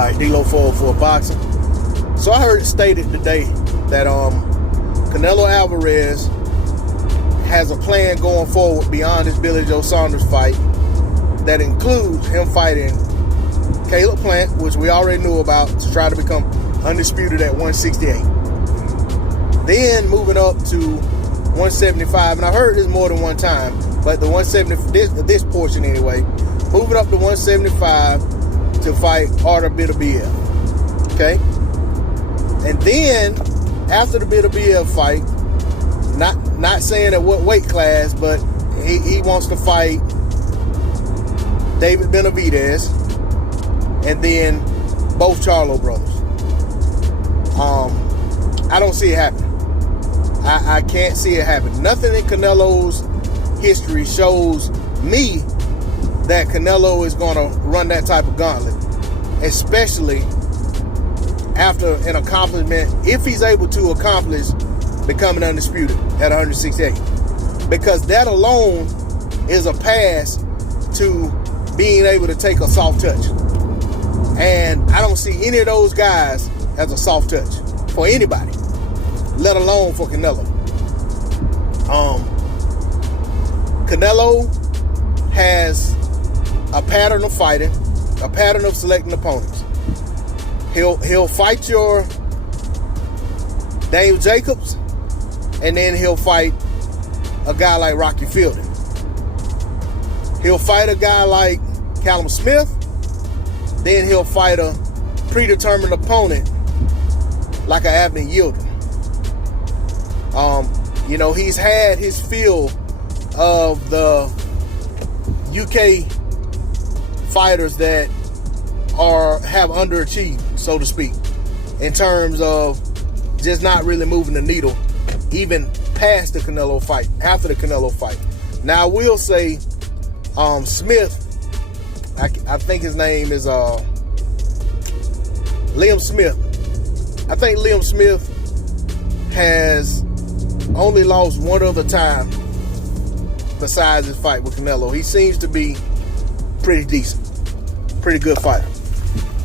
Alright, D-Lo for boxing. So I heard it stated today that Canelo Alvarez has a plan going forward beyond this Billy Joe Saunders fight that includes him fighting Caleb Plant, which we already knew about, to try to become undisputed at 168. Then moving up to 175, and I heard this more than one time, but the 170, this portion anyway, moving up to 175 to fight Artur Beterbiev. Okay? And then, after the Biterbiev fight, not saying at what weight class, but he wants to fight David Benavidez, and then both Charlos brothers. I don't see it happening. I can't see it happen. Nothing in Canelo's history shows me that Canelo is going to run that type of gauntlet, especially after an accomplishment, if he's able to accomplish becoming undisputed at 168. Because that alone is a pass to being able to take a soft touch. And I don't see any of those guys as a soft touch for anybody, let alone for Canelo. Canelo has a pattern of fighting, a pattern of selecting opponents. He'll fight your Daniel Jacobs, and then he'll fight a guy like Rocky Fielding. He'll fight a guy like Callum Smith, then he'll fight a predetermined opponent like an Abner Yildirim. He's had his fill of the UK fighters that have underachieved, so to speak, in terms of just not really moving the needle, even past the Canelo fight, after the Canelo fight. Now, I will say, Smith, I think his name is Liam Smith. I think Liam Smith has only lost one other time besides his fight with Canelo. He seems to be pretty decent, pretty good fighter.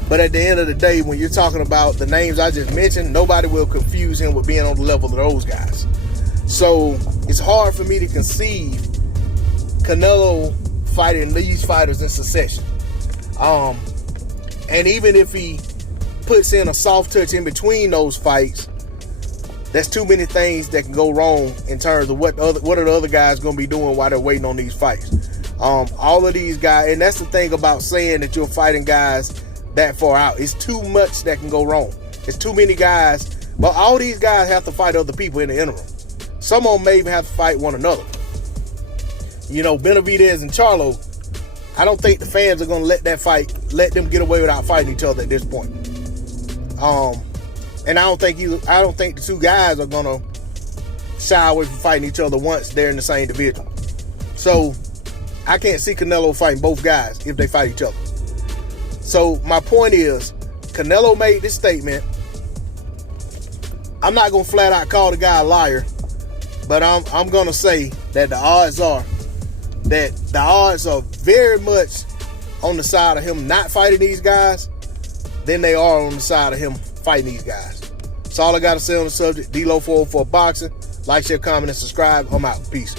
But at the end of the day, when you're talking about the names I just mentioned, nobody will confuse him with being on the level of those guys. So it's hard for me to conceive Canelo fighting these fighters in succession. And even if he puts in a soft touch in between those fights, there's too many things that can go wrong in terms of what are the other guys going to be doing while they're waiting on these fights. All of these guys, and that's the thing about saying that you're fighting guys that far out. It's too much that can go wrong. It's too many guys. But all these guys have to fight other people in the interim. Some of them may even have to fight one another. Benavidez and Charlos, I don't think the fans are going to let them get away without fighting each other at this point. And I don't think the two guys are going to shy away from fighting each other once they're in the same division. So I can't see Canelo fighting both guys if they fight each other. So my point is, Canelo made this statement. I'm not going to flat out call the guy a liar, but I'm going to say that the odds are very much on the side of him not fighting these guys than they are on the side of him fighting these guys. That's all I got to say on the subject. D-Lo for boxing. Like, share, comment, and subscribe. I'm out. Peace.